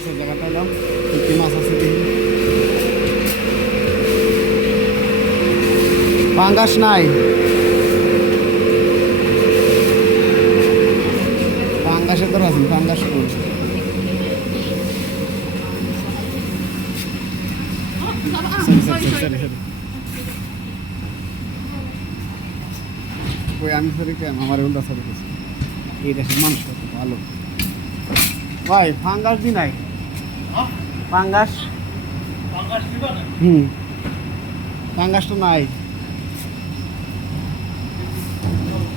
মাছের জায়গাটা এলাম কি মাছ আছে দেখি পাঙ্গাস নাই পাঙ্গাসের তোর আছে পাঙ্গাস ওই আমি সরি কেন আমার উল্টা সরি এই দেশের মানুষ ভালো ভাই ফাঙ্গাস দি নাই ফাঙ্গাস হুম। ফাঙ্গাস তো নাই।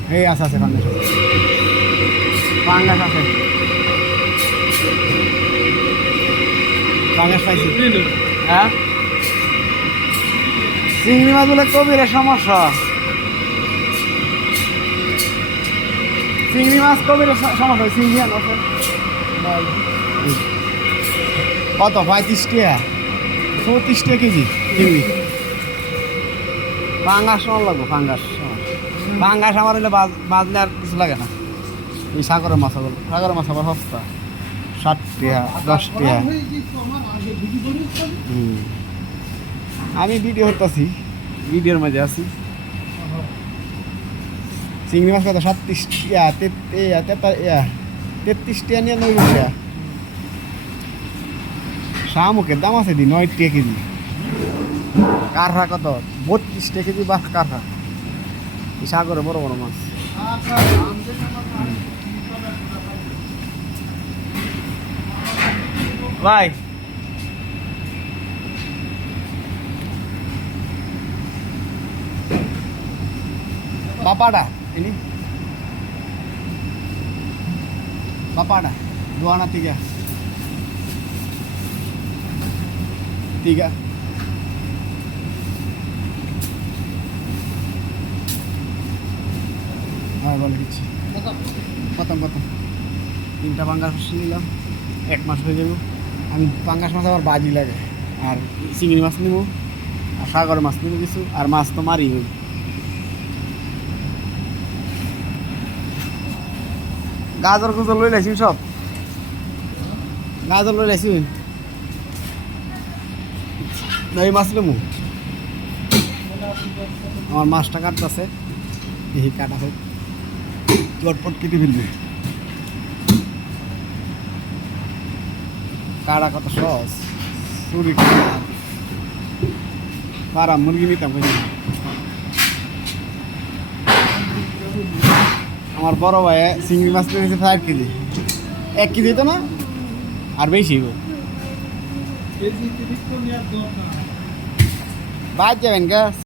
এই আছে আছে ফাঙ্গাস আছে। ফাঙ্গাস আছে ফাঙ্গাস পাইছি হ্যাঁ? চিংড়ি মাছ বলে কবিরের সমস্যা। চিংড়ি মাছ কবিরের স- সমস্যা চিংড়ি আনো আছে। কত? পঁয়ত্রিশ টাকা চৌত্রিশ টাকা কেজি? চিংড়ি পাঙ্গাস আমার লাগবো পাঙ্গাস। পাঙ্গাস আমার হলে বাজলে আর কিছু লাগে না। এই সাগরের মাছ আবার সাগরের মাছ আবার সস্তা। ষাট টাকা দশ টাকা আমি ভিডিও করতেছি ভিডিওর মাঝে আছি। চিংড়ি মাছ কত? সাতত্রিশ তেত- তেতা- তেত্রিশ টাকা নিয়ে নয় টাকা শামুকের দাম আছে দি নয় টাকা কেজি। কারহা কত? বত্রিশ টাকা কেজি বাস কারহা এই সাগরে বড় বড় মাছ। ভাই। বাপাডা ini bapada dua anak tiga. হ্যাঁ বলে দিচ্ছি। প্রথম। প্রথম তিনটা পাঙ্গাস মাছ নিলাম। এক মাস হয়ে যাবে আমি পাঙ্গাস মাছ আবার বাজি লাগে। আর চিংড়ি মাছ নিব। আর সাগর মাছ নিব কিছু। আর মাছ তো মারি হই। গাজর গুজর লই লাইছি সব। গাজর লই লাইছি এই মাছ লেমু আমার মাছটা কাটতেছে। এই কাটা হোক। চটপট কেটে ফেলবি। কাড়া কত সহজ। চুরি পারা মুরগি নিতাম আমার বড় ভাই চিংড়ি মাছ নিয়েছে চার কেজি। এক কেজি তো না? আর বেশি গো பாக்கியவன்க